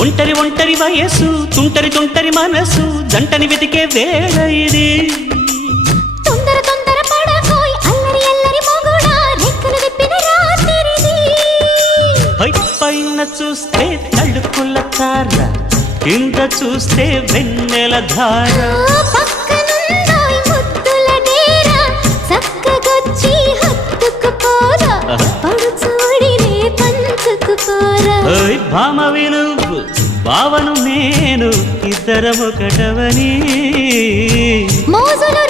ఒంటరి ఒంటరి వయసు తుంటరి తుంటరి మనసు జంటని వెతికే వేళ ఇది తొందర తొందర పడకోయ్ అల్లరి అల్లరి మొగుడా రెక్కలు విప్పిన రాత్రిది పైన చూస్తే తడుకుల తార కింద చూస్తే వెన్నెల ధార పక్కనుందోయ్ ముద్దుల డేరా చక్కగొచ్చి హత్తుకుపోరా పడుచోడినే పంచుకుపోరా భామవి నువ్వు భావను నేను ఇద్దరమొకటవని మోజులు